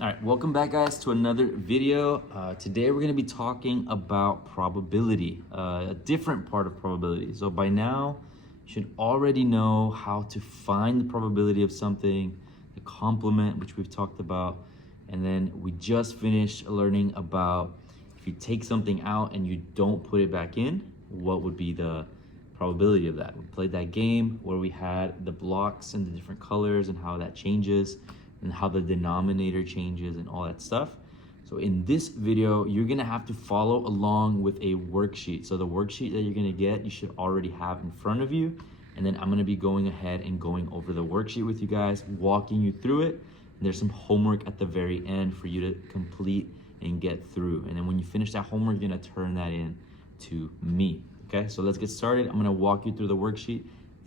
All right, welcome back guys to another video. Today we're gonna be talking about probability, a different part of probability. So by now, you should already know how to find the probability of something, the complement, which we've talked about. And then we just finished learning about if you take something out and you don't put it back in, what would be the probability of that? We played that game where we had the blocks and the different colors and how that changes, and how the denominator changes and all that stuff. So in this video, you're gonna have to follow along with a worksheet. So the worksheet that you're gonna get, you should already have in front of you. And then I'm gonna be going ahead and going over the worksheet with you guys, walking you through it. And there's some homework at the very end for you to complete and get through. And then when you finish that homework, you're gonna turn that in to me. Okay, so let's get started. I'm gonna walk you through the worksheet.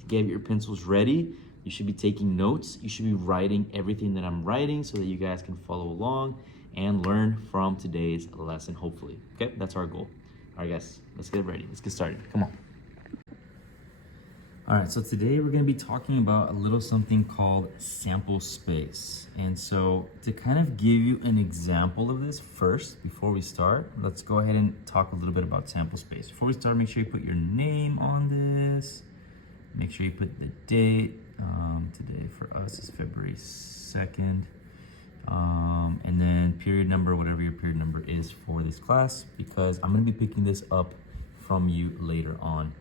Get your pencils ready. You should be taking notes. You should be writing everything that I'm writing so that you guys can follow along and learn from today's lesson, hopefully. Okay, that's our goal. All right, guys, let's get ready. Let's get started. Come on. All right, so today we're gonna be talking about a little something called sample space. And so to kind of give you an example of this first, before we start, let's go ahead and talk a little bit about sample space. Before we start, make sure you put your name on this. Make sure you put the date. Today for us is February 2nd. And then period number, whatever your period number is for this class, because I'm gonna be picking this up from you later on.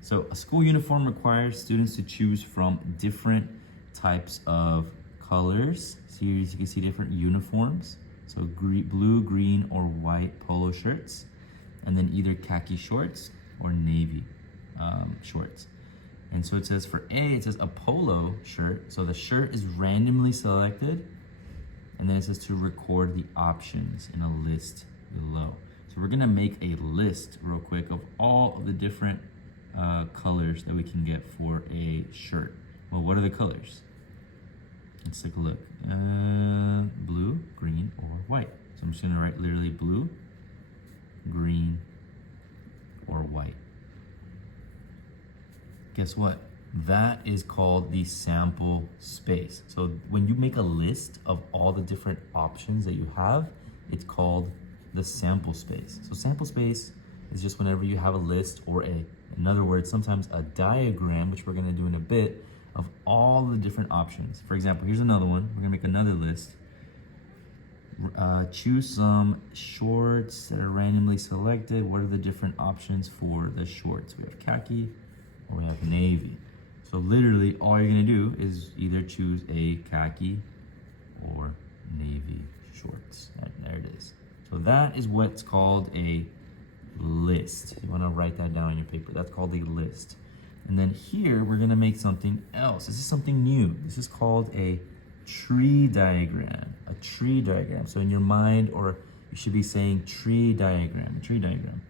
So a school uniform requires students to choose from different types of colors. So here you can see different uniforms. So blue, green, or white polo shirts, and then either khaki shorts or navy shorts. And so it says for A, it says a polo shirt. So the shirt is randomly selected. And then it says to record the options in a list below. So we're gonna make a list real quick of all of the different colors that we can get for a shirt. Well, what are the colors? Let's take a look. Blue, green, or white. So I'm just gonna write literally blue, green, or white. Guess what? That is called the sample space. So when you make a list of all the different options that you have, it's called the sample space. So sample space is just whenever you have a list, or in other words, sometimes a diagram, which we're gonna do in a bit, of all the different options. For example, here's another one. We're gonna make another list. Choose some shorts that are randomly selected. What are the different options for the shorts? We have khaki, or we have navy. So literally all you're gonna do is either choose a khaki or navy shorts. There it is. So that is what's called a list. You wanna write that down on your paper. That's called a list. And then here we're gonna make something else. This is something new. This is called a tree diagram. A tree diagram. So in your mind, or you should be saying tree diagram, a tree diagram.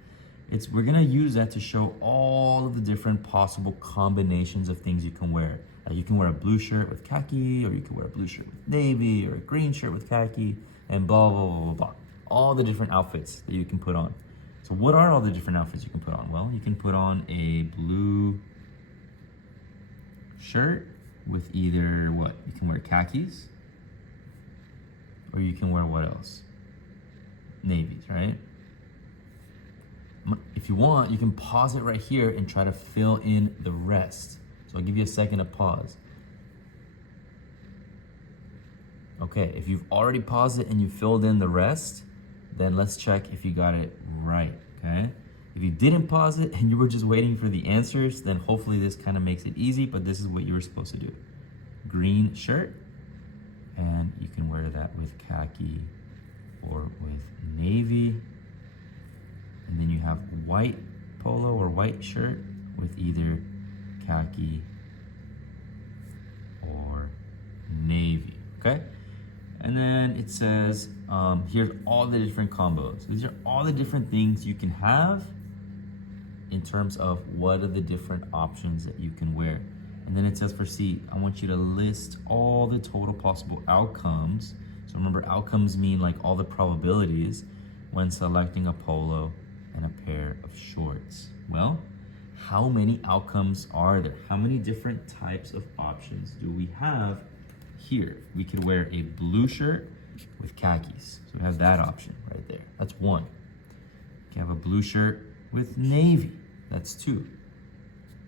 We're gonna use that to show all of the different possible combinations of things you can wear. You can wear a blue shirt with khaki, or you can wear a blue shirt with navy, or a green shirt with khaki, and blah, blah, blah, blah, blah. All the different outfits that you can put on. So what are all the different outfits you can put on? Well, you can put on a blue shirt with either what? You can wear khakis, or you can wear what else? Navies, right? If you want, you can pause it right here and try to fill in the rest. So I'll give you a second to pause. Okay, if you've already paused it and you filled in the rest, then let's check if you got it right, okay? If you didn't pause it and you were just waiting for the answers, then hopefully this kind of makes it easy, but this is what you were supposed to do. Green shirt, and you can wear that with khaki or with navy. And then you have white polo or white shirt with either khaki or navy, okay? And then it says, here's all the different combos. These are all the different things you can have in terms of what are the different options that you can wear. And then it says for C, I want you to list all the total possible outcomes. So remember, outcomes mean like all the probabilities when selecting a polo and a pair of shorts. Well, how many outcomes are there? How many different types of options do we have here, we could wear a blue shirt with khakis. So we have that option right there. That's one. You can have a blue shirt with navy. That's two.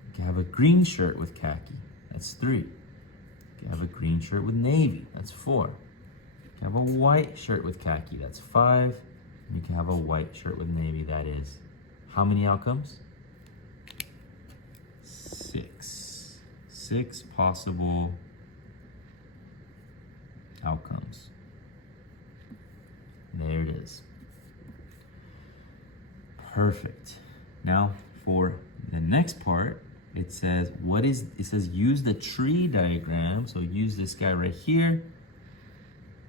You can have a green shirt with khaki. That's three. You can have a green shirt with navy. That's four. You can have a white shirt with khaki. That's five. And you can have a white shirt with navy. That is how many outcomes? Six. Six possible outcomes. There it is. Perfect. Now for the next part, it says use the tree diagram. So use this guy right here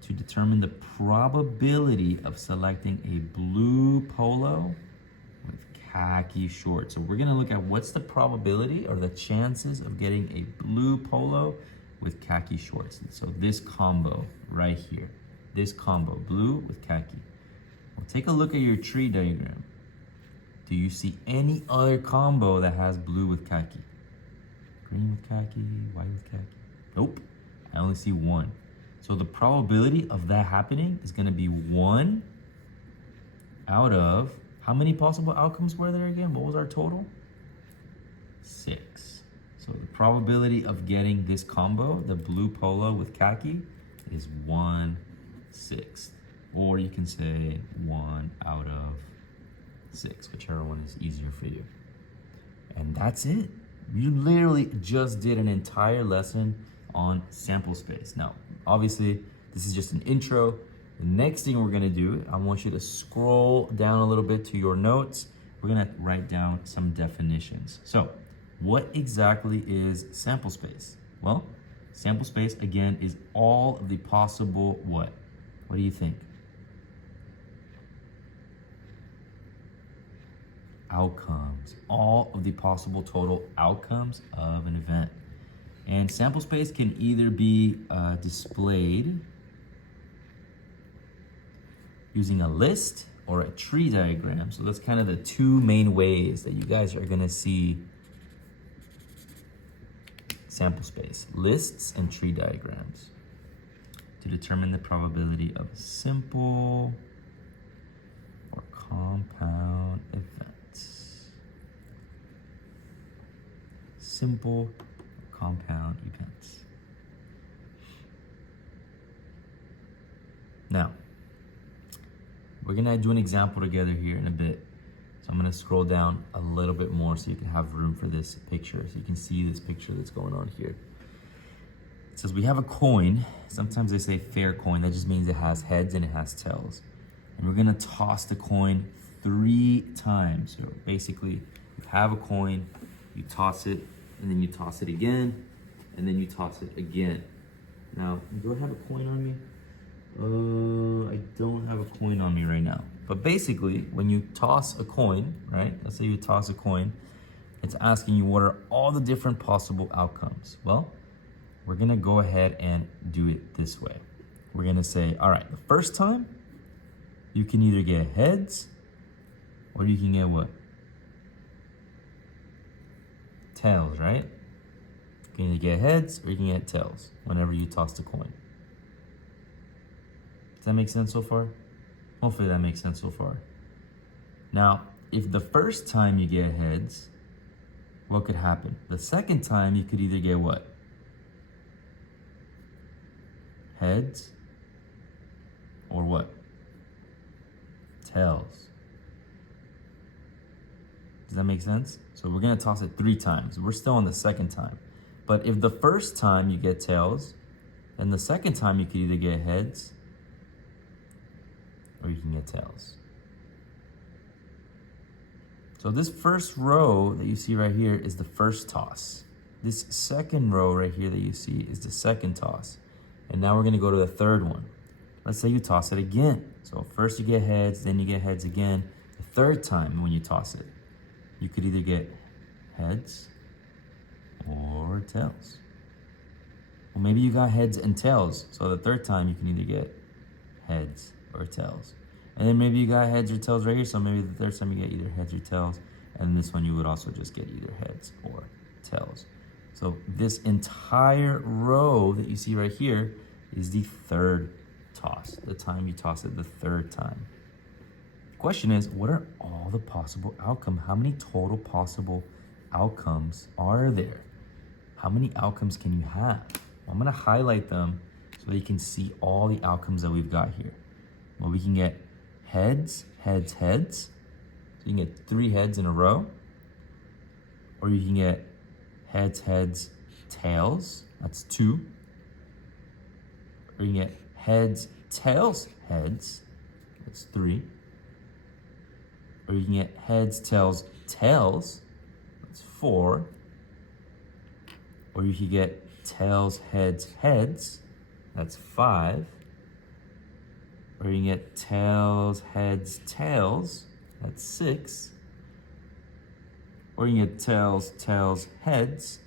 to determine the probability of selecting a blue polo with khaki shorts. So we're gonna look at what's the probability or the chances of getting a blue polo with khaki shorts. So this combo right here, this combo, blue with khaki. Well, take a look at your tree diagram. Do you see any other combo that has blue with khaki? Green with khaki, white with khaki? Nope, I only see one. So the probability of that happening is gonna be 1 out of, how many possible outcomes were there again? What was our total? 6. So the probability of getting this combo, the blue polo with khaki, is 1/6. Or you can say 1 out of 6, whichever one is easier for you. And that's it. You literally just did an entire lesson on sample space. Now, obviously, this is just an intro. The next thing we're gonna do, I want you to scroll down a little bit to your notes. We're gonna write down some definitions. So, what exactly is sample space? Well, sample space, again, is all of the possible what? What do you think? Outcomes. All of the possible total outcomes of an event. And sample space can either be displayed using a list or a tree diagram. So that's kind of the two main ways that you guys are gonna see sample space, lists and tree diagrams, to determine the probability of simple or compound events. Simple or compound events. Now, we're gonna do an example together here in a bit. So I'm gonna scroll down a little bit more so you can have room for this picture. So you can see this picture that's going on here. It says we have a coin. Sometimes they say fair coin. That just means it has heads and it has tails. And we're gonna toss the coin 3 times. So basically, you have a coin, you toss it, and then you toss it again, and then you toss it again. Now, do I have a coin on me? I don't have a coin on me right now. But basically, when you toss a coin, right? Let's say you toss a coin, it's asking you what are all the different possible outcomes. Well, we're gonna go ahead and do it this way. We're gonna say, all right, the first time, you can either get heads, or you can get what? Tails, right? You can either get heads, or you can get tails, whenever you toss the coin. Does that make sense so far? Hopefully that makes sense so far. Now, if the first time you get heads, what could happen? The second time you could either get what? Heads, or what? Tails. Does that make sense? So we're gonna toss it 3 times. We're still on the second time. But if the first time you get tails, then the second time you could either get heads, or you can get tails. So this first row that you see right here is the first toss. This second row right here that you see is the second toss. And now we're gonna go to the third one. Let's say you toss it again. So first you get heads, then you get heads again. The third time when you toss it, you could either get heads or tails. Well, maybe you got heads and tails. So the third time you can either get heads or tails. And then maybe you got heads or tails right here. So maybe the third time you get either heads or tails. And this one you would also just get either heads or tails. So this entire row that you see right here is the third toss, the time you toss it the third time. Question is, what are all the possible outcomes? How many total possible outcomes are there? How many outcomes can you have? Well, I'm gonna highlight them so that you can see all the outcomes that we've got here. Well, we can get heads, heads, heads. So you can get 3 heads in a row. Or you can get heads, heads, tails. That's 2. Or you can get heads, tails, heads. That's 3. Or you can get heads, tails, tails. That's 4. Or you can get tails, heads, heads. That's 5. Or you can get tails, heads, tails. That's 6. Or you can get tails, tails, heads.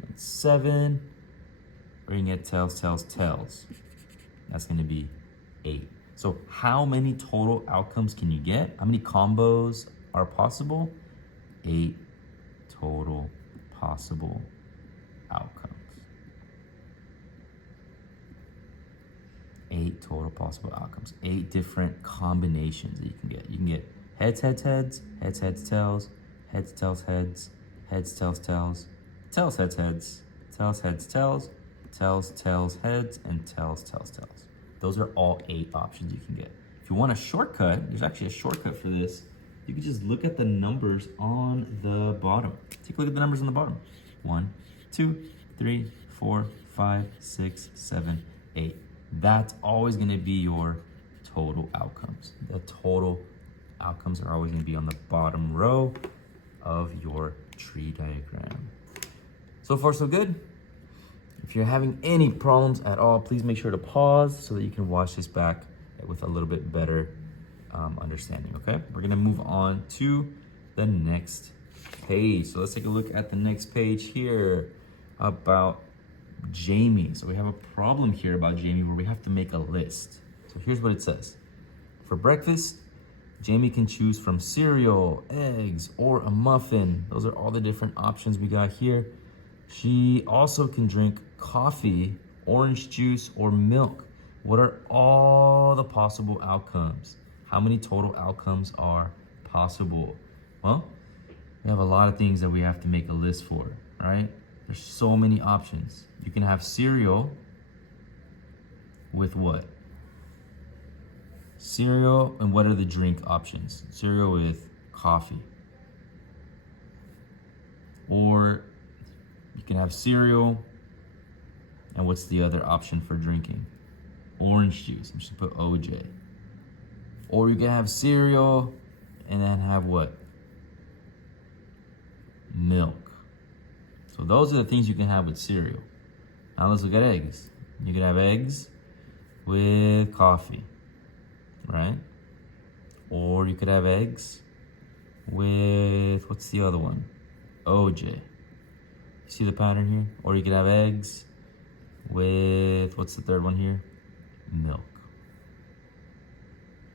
That's 7. Or you can get tails, tails, tails. That's going to be 8. So how many total outcomes can you get? How many combos are possible? 8 total possible outcomes. 8 total possible outcomes. 8 different combinations that you can get. You can get heads, heads, heads, heads, heads, tails, heads, tails, heads, heads, tails, tails, tails, heads, heads, tails, heads, tails, tails, tails, heads, and tails, tails, tails. Those are all 8 options you can get. If you want a shortcut, there's actually a shortcut for this. You can just look at the numbers on the bottom. Take a look at the numbers on the bottom. 1, 2, 3, 4, 5, 6, 7, 8. That's always gonna be your total outcomes. The total outcomes are always gonna be on the bottom row of your tree diagram. So far, so good. If you're having any problems at all, please make sure to pause so that you can watch this back with a little bit better understanding, okay? We're gonna move on to the next page. So let's take a look at the next page here about Jamie. So we have a problem here about Jamie where we have to make a list. So here's what it says. For breakfast, Jamie can choose from cereal, eggs, or a muffin. Those are all the different options we got here. She also can drink coffee, orange juice, or milk. What are all the possible outcomes? How many total outcomes are possible? Well, we have a lot of things that we have to make a list for, right? There's so many options. You can have cereal with what? Cereal, and what are the drink options? Cereal with coffee. Or you can have cereal, and what's the other option for drinking? Orange juice. I'm just gonna put OJ. Or you can have cereal and then have what? Milk. So those are the things you can have with cereal. Now let's look at eggs. You can have eggs with coffee, right? Or you could have eggs with, what's the other one? OJ. See the pattern here? Or you could have eggs with, what's the third one here? Milk.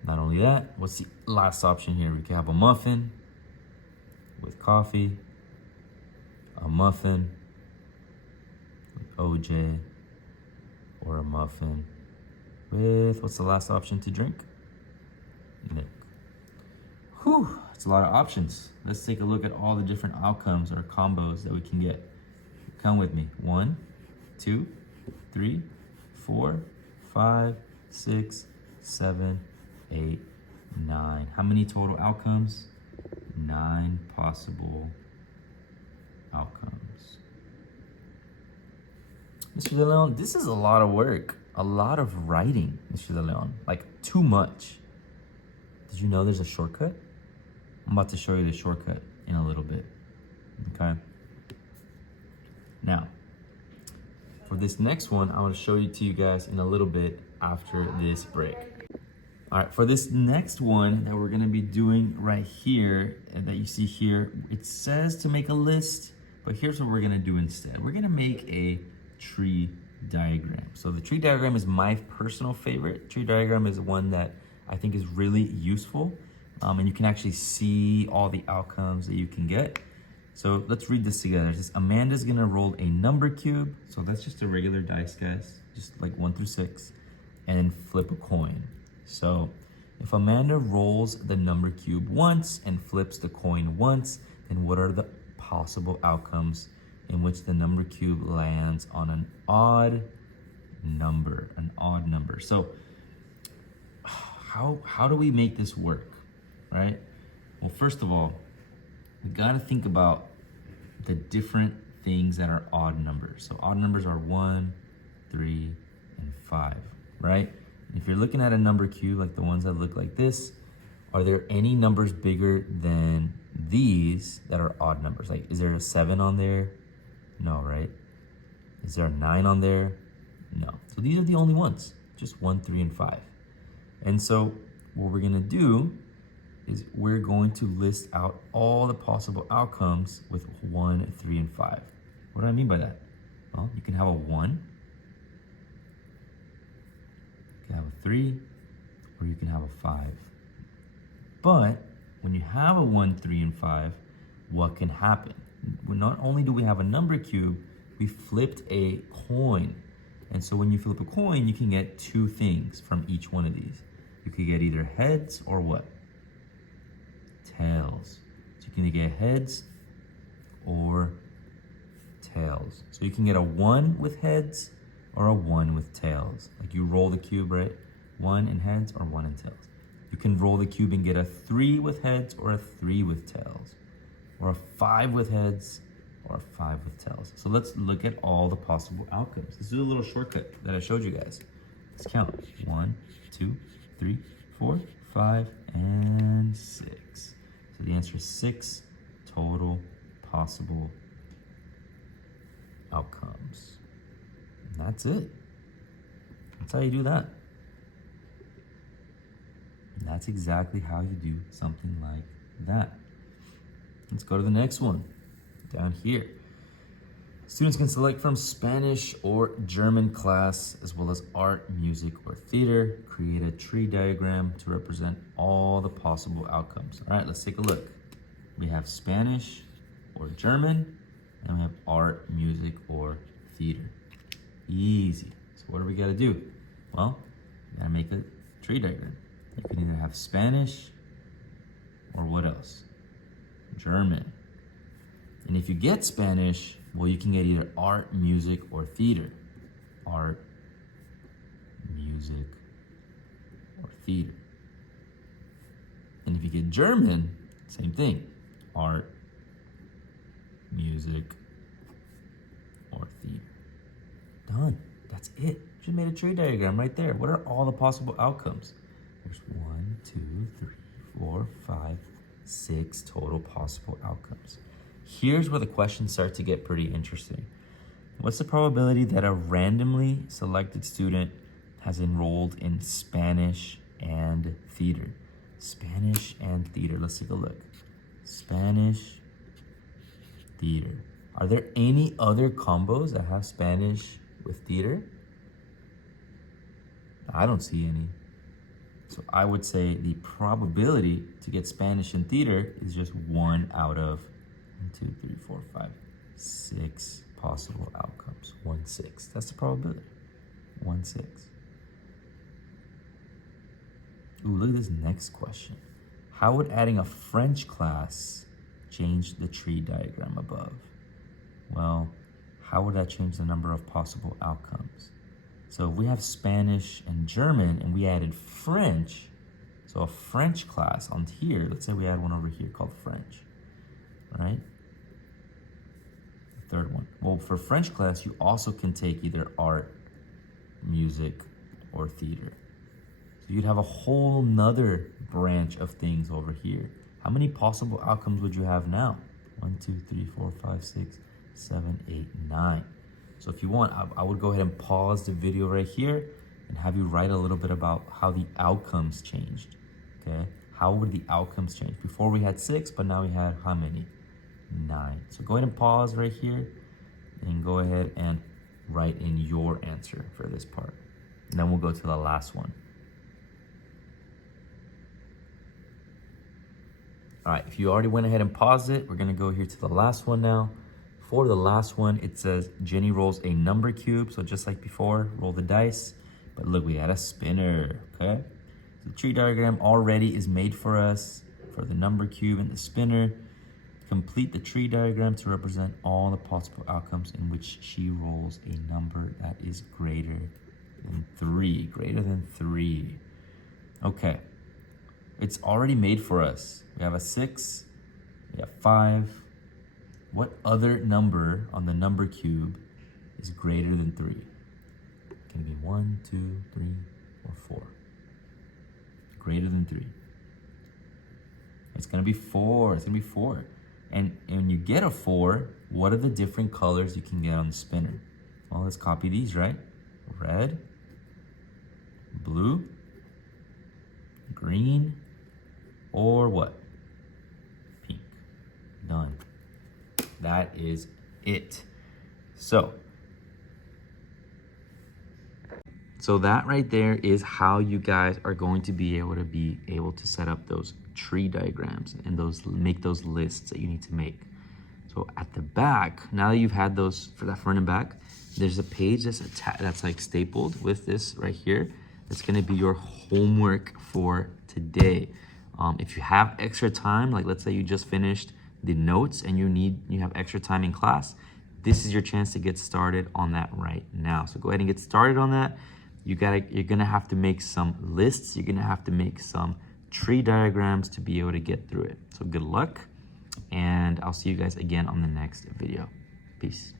Not only that, what's the last option here? We can have a muffin with coffee, a muffin with OJ, or a muffin with, what's the last option to drink? Milk. Whew, that's a lot of options. Let's take a look at all the different outcomes or combos that we can get. Count with me. 1, 2, 3, 4, 5, 6, 7, 8, 9. How many total outcomes? 9 possible outcomes. Mr. De Leon, this is a lot of work, a lot of writing, Mr. De Leon, like too much. Did you know there's a shortcut? I'm about to show you the shortcut in a little bit, okay? Now, for this next one, I want to show it to you guys in a little bit after this break. All right, for this next one that we're gonna be doing right here, and that you see here, it says to make a list, but here's what we're gonna do instead. We're gonna make a tree diagram. So the tree diagram is my personal favorite. Tree diagram is one that I think is really useful, and you can actually see all the outcomes that you can get. So let's read this together. It says Amanda's gonna roll a number cube. So that's just a regular dice, guys, just like 1 through 6, and flip a coin. So if Amanda rolls the number cube once and flips the coin once, then what are the possible outcomes in which the number cube lands on an odd number? So how do we make this work, right? Well, first of all, we gotta think about the different things that are odd numbers. So odd numbers are 1, 3, and 5, right? If you're looking at a number cube, like the ones that look like this, are there any numbers bigger than these that are odd numbers? Like, is there a 7 on there? No, right? Is there a 9 on there? No. So these are the only ones, just 1, 3, and 5. And so what we're gonna do is we're going to list out all the possible outcomes with 1, 3, and 5. What do I mean by that? Well, you can have a 1, you can have a 3, or you can have a 5. But when you have a 1, 3, and 5, what can happen? Well, not only do we have a number cube, we flipped a coin. And so when you flip a coin, you can get 2 things from each one of these. You could get either heads or what? Tails. So you can get heads or tails. So you can get a 1 with heads or a 1 with tails. Like you roll the cube, right? 1 in heads or 1 in tails. You can roll the cube and get a 3 with heads or a 3 with tails. Or a 5 with heads or a 5 with tails. So let's look at all the possible outcomes. This is a little shortcut that I showed you guys. Let's count. 1, 2, 3, 4, 5, and 6. So the answer is 6 total possible outcomes. And that's it. That's how you do that. And that's exactly how you do something like that. Let's go to the next one, down here. Students can select from Spanish or German class, as well as art, music, or theater. Create a tree diagram to represent all the possible outcomes. All right, let's take a look. We have Spanish or German, and we have art, music, or theater. Easy. So what do we gotta do? Well, we gotta make a tree diagram. You can either have Spanish or what else? German. And if you get Spanish, well, you can get either art, music, or theater. Art, music, or theater. And if you get German, same thing. Art, music, or theater. Done. That's it. Just made a tree diagram right there. What are all the possible outcomes? There's 1, 2, 3, 4, 5, 6 total possible outcomes. Here's where the questions start to get pretty interesting. What's the probability that a randomly selected student has enrolled in Spanish and theater? Spanish and theater. Let's take a look. Spanish, theater. Are there any other combos that have Spanish with theater? I don't see any. So I would say the probability to get Spanish and theater is just 1 out of 1, 2, 3, 4, 5, 6 possible outcomes. 1/6. That's the probability. 1/6. Ooh, look at this next question. How would adding a French class change the tree diagram above? Well, how would that change the number of possible outcomes? So if we have Spanish and German and we added French, so a French class on here, let's say we add one over here called French, right? The third one. Well, for French class, you also can take either art, music, or theater. So you'd have a whole nother branch of things over here. How many possible outcomes would you have now? 1, 2, 3, 4, 5, 6, 7, 8, 9. So if you want, I would go ahead and pause the video right here and have you write a little bit about how the outcomes changed, okay? How would the outcomes change? Before we had 6, but now we had how many? 9. So go ahead and pause right here and go ahead and write in your answer for this part. And then we'll go to the last one. All right, if you already went ahead and paused it, we're gonna go here to the last one now. For the last one, it says Jenny rolls a number cube. So just like before, roll the dice. But look, we had a spinner, okay? The tree diagram already is made for us for the number cube and the spinner. Complete the tree diagram to represent all the possible outcomes in which she rolls a number that is greater than 3. Greater than 3. Okay, it's already made for us. We have a 6, we have 5. What other number on the number cube is greater than 3? Can it be 1, 2, 3, or 4? Greater than 3. It's gonna be 4. It's gonna be 4. And when you get a 4, what are the different colors you can get on the spinner? Well, let's copy these, right? Red, blue, green, or what? Pink. Done. That is it. So that right there is how you guys are going to be able to set up those tree diagrams and make those lists that you need to make. So at the back, now that you've had those for that front and back, there's a page that's like stapled with this right here. That's gonna be your homework for today. If you have extra time, like let's say you just finished the notes and you have extra time in class, this is your chance to get started on that right now. So go ahead and get started on that. You're gonna have to make some lists. You're gonna have to make some tree diagrams to be able to get through it. So good luck, and I'll see you guys again on the next video. Peace.